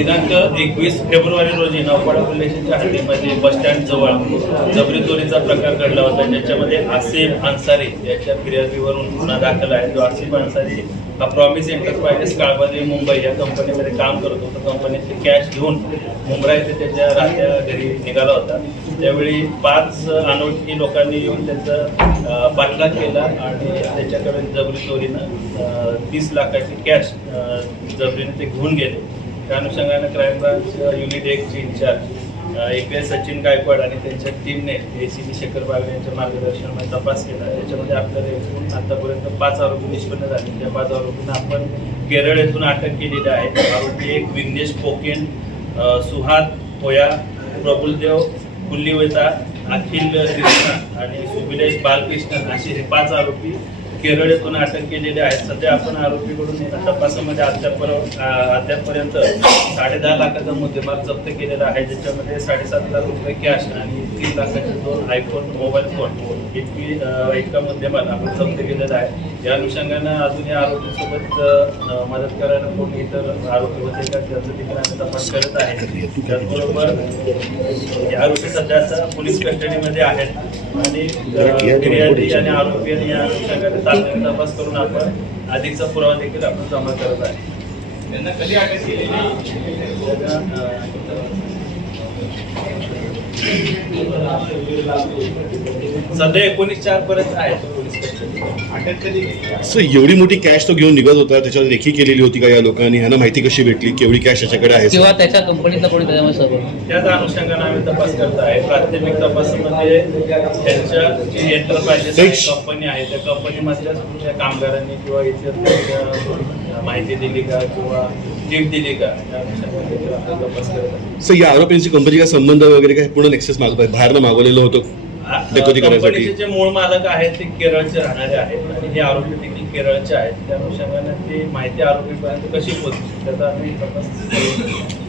दिनांक एकवीस फेब्रुवारी रोजी नवपाडा पोलिसांच्या हद्दीमध्ये बस स्टँड जवळ जबरी चोरीचा प्रकार घडला होता. ज्याच्यामध्ये आसिफ अन्सारी याच्या फिर्यादीवरून गुन्हा दाखल आहे. जो आसिफ अन्सारी हा प्रॉमिस एंटरप्राइजेस काळबादी मुंबई या कंपनीमध्ये काम करत होता. कंपनीची कॅश घेऊन मुंब्रा येथे त्याच्या राहत्या घरी निघाला होता. त्यावेळी पाच अनोळखी लोकांनी येऊन त्याचा अं, पाठलाग केला आणि त्याच्याकडे जबरी चोरीनं तीस लाखाची कॅश जबरीने ते घेऊन गेले. त्या अनुषंगाने crime branch unit एकचे incharge A P S Sachin Gaikwad आणि त्यांच्या टीमने A C B Shekhar Bagde यांच्या मार्गदर्शनामध्ये तपास केला. त्याच्यामध्ये आपल्याला एकूण आतापर्यंत पाच आरोपी निष्पन्न झाले. त्या पाच आरोपींना आपण केरळ येथून अटक केलेली आहे. आरोपी एक विघ्नेश पोकेन सुहात होया प्रबुलदेव कुल्लीवेता अखिल कृष्ण आणि सुबिलेश बालकृष्ण असे हे पाच आरोपी केरळ येथून अटक केलेले आहेत सध्या आपण आरोपीकडून एका तपासामध्ये अद्याप अद्यापपर्यंत साडे दहा लाखाचा मुद्देमाल जप्त केलेला आहे. ज्याच्यामध्ये साडेसात लाख रुपये कॅश आणि तीन लाखाचे दोन आयफोन मोबाईल फोन इतकी इतका मुद्देमाल आपण जप्त केलेला आहे. या अनुषंगानं अजून या आरोपीसोबत मदत करायला कोण इतर आरोपी होते का त्याचं देखील आम्ही तपास करत आहे. त्याचबरोबर हे आरोपी सध्याचा पोलीस कस्टडीमध्ये आहेत. आणि फिर्यादी आणि आरोपी आणि या अनुषंगाने तात्काळ तपास करून आपण अधिकचा पुरावा देखील आपण जमा करत आहे. त्यांना कधी अटक केलेली? सध्या एकोणीस चार पर्यंत आहेत. पोलीस अटक कधी केली सर एवढी मोठी कॅश तो घेऊन निघत होता. त्याच्यावर लेखी केलेली होती का या लोकांनी? ह्यांना माहिती कशी भेटली? केवढी कॅश याच्याकडे आहे किंवा? त्याच्या कंपनीतला कोणी त्याच्यामध्ये सहभाग त्याच अनुषंगाने आम्ही तपास करत आहे प्राथमिक तपासामध्ये त्यांच्या जी एंटरप्राइजेस. कंपनी आहे त्या कंपनीमधल्या कुठल्या कामगारांनी किंवा इतर माहिती दिली का किंवा टीप दिली का? या अनुषंगाने देखील आपण तपास करत आहे सर या आरोपींची कंपनीचा संबंध वगैरे काय पूर्ण नेक्सेस माग बाहेरनं मागवलेलं होतं? करायसाठी. कंपनीचे जे मूळ मालक आहेत ते केरळचे राहणारे आहेत आणि हे आरोपी देखील केरळचे आहेत त्या अनुषंगाने ती माहिती आरोपीपर्यंत कशी पोहोचली त्याचा आम्ही तपास.